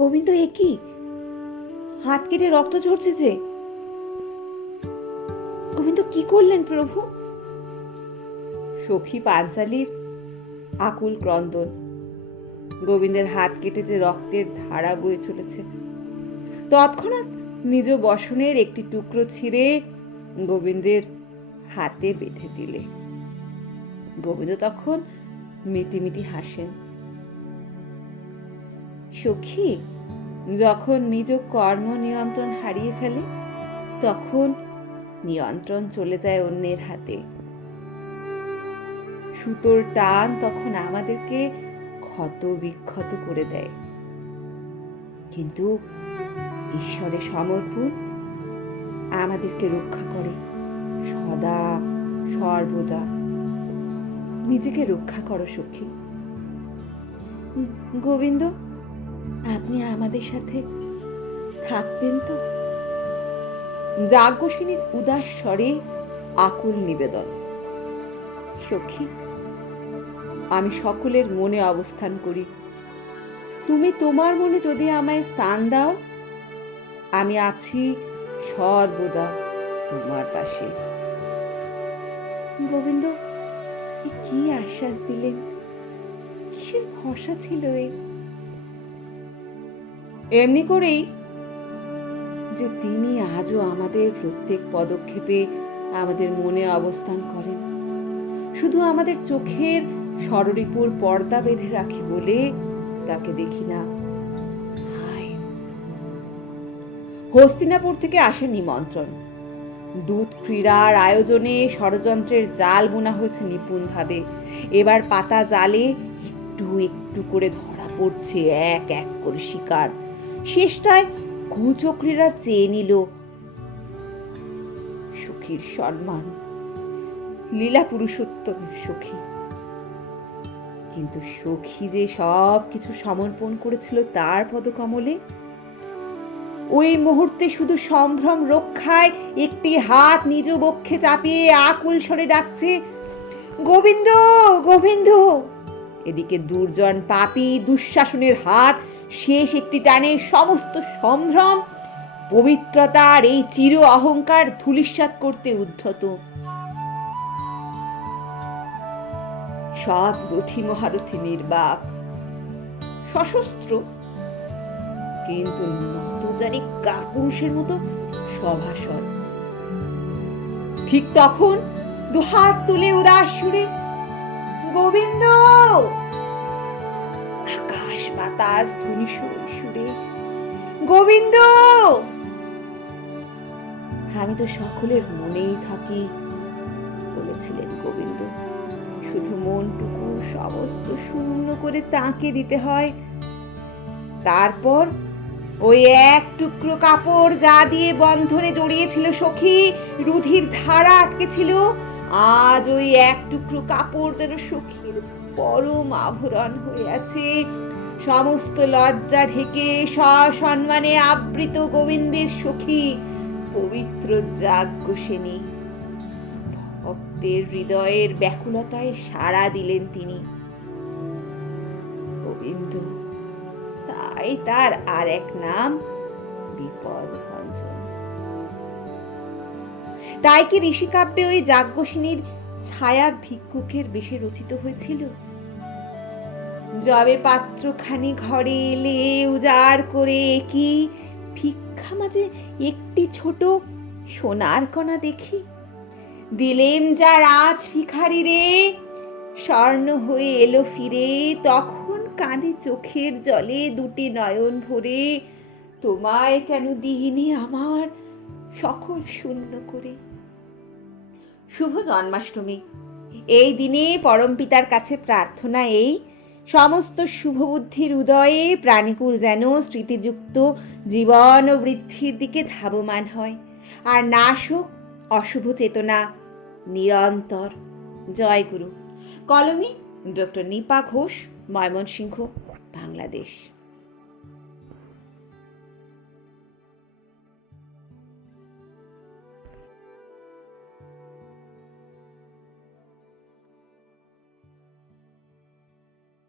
গোবিন্দ একই হাত কেটে রক্ত ঝরছে যে। গোবিন্দ কি করলেন প্রভু? সখী পাঞ্চালির আকুল ক্রন্দন। গোবিন্দের হাত কেটে যে রক্তের ধারা বয়ে চলেছে। তৎক্ষণাৎ নিজ বসনের একটি টুকরো ছিঁড়ে গোবিন্দের হাতে বেঁধে দিলে। গোবিন্দ তখন মিটিমিটি হাসেন। সখী, যখন নিজ কর্ম নিয়ন্ত্রণ হারিয়ে ফেলে, তখন নিয়ন্ত্রণ চলে যায় অন্যের হাতে। সুতোর টান তখন আমাদেরকে ক্ষত বিক্ষত করে দেয়। কিন্তু ঈশ্বরে সমর্পণ আমাদেরকে রক্ষা করে, সদা, সর্বদা। নিজেকে রক্ষা করো সখী। গোবিন্দ আপনি আমাদের সাথে থাকবেন তো? যাজ্ঞসিনীর উদাস স্বরে আকুল নিবেদন। সখী, আমি সকলের মনে অবস্থান করি। তুমি তোমার মনে যদি আমায় স্থান দাও, আমি আছি সর্বদা তোমার পাশে। গোবিন্দ কি আশ্বাস দিলেন? কিসের ভরসা ছিল এ? এমনি করেই যে তিনি আজও আমাদের প্রত্যেক পদক্ষেপে আমাদের মনে অবস্থান করেন। শুধু আমাদের চোখের সররিপুর পর্দা বেঁধে রাখি বলে তাকে দেখি না। হস্তিনাপুর থেকে আসে নিমন্ত্রণ। দুধ ক্রীড়ার আয়োজনে ষড়যন্ত্রের জাল বোনা হয়েছে নিপুণভাবে। এবার পাতা জালে একটু একটু করে ধরা পড়ছে, এক এক করে শিকার। শেষটায় কুচক্রীরা চেয়ে নিল সুখীর সম্মান, লীলা পুরুষোত্তম সখী। কিন্তু সখী যে সব কিছু সমর্পণ করেছিল তার পদকমলে, ওই মুহূর্তে শুধু সম্ভ্রম রক্ষায় একটি হাত নিজ বক্ষে চাপিয়ে আকুল স্বরে ডাকছে, গোবিন্দ গোবিন্দ! এদিকে দুর্জন পাপি দুঃশাসনের হাত শেষ একটি টানে সমস্ত সম্ভ্রম পবিত্রতার এই চির অহংকার ধূলিসাৎ করতে উদ্ধত। সব রথী মহারথী নির্বাক, সশস্ত্র, কিন্তু নতজারি কাপুরুষের মতো সভাসদ। ঠিক তখন দুহাত তুলে উদাস সুরে, গোবিন্দ বাতাস সুরে সুরে। গোবিন্দ! আমি তো সকলের মনেই থাকি, বলেছিলেন গোবিন্দ। শুধু মনটুকু সমস্ত শূন্য করে তাকে দিতে হয়। তারপর ওই এক টুকরো কাপড় যা দিয়ে বন্ধনে জড়িয়েছিল সখী, রুধির ধারা আটকেছিল, আজ ওই এক টুকরো কাপড় যেন সখীর পরম আভরণ হয়ে আছে। সমস্ত লজ্জা ঢেকে সসম্মানে আবৃত গোবিন্দের সখী, পবিত্র যাজ্ঞসেনী ভক্তের হৃদয়ের ব্যাকুলতায় সাড়া দিলেন তিনি। গোবিন্দ, তাই তার আর এক নাম বিপদ ভঞ্জন। তাই কি ঋষিকাব্যে ওই যাজ্ঞসিনীর ছায়া ভিক্ষুকের বেশে রচিত হয়েছিল? জবে পাত্রখানি ঘরে এলে উজাড় করে কি ভিক্ষা মাঝে একটি ছোট সোনার কণা দেখি? দিলেম যা রাজ ভিখারি রে, স্বর্ণ হয়ে এলো ফিরে, তখন কাঁদে চোখের জলে দুটি নয়ন ভরে, তোমায় কেন দিইনি আমার সকল শূন্য করে? শুভ জন্মাষ্টমী। এই দিনে পরমপিতার কাছে প্রার্থনা এই সমস্ত শুভবুদ্ধির উদয়ে প্রাণীকুল যেন স্মৃতিযুক্ত জীবন ও বৃদ্ধির দিকে ধাবমান হয়। আর নাশক অশুভ চেতনা নিরন্তর। জয় গুরু। কলমি, ডক্টর নিপা ঘোষ, ময়মনসিংহ, বাংলাদেশ।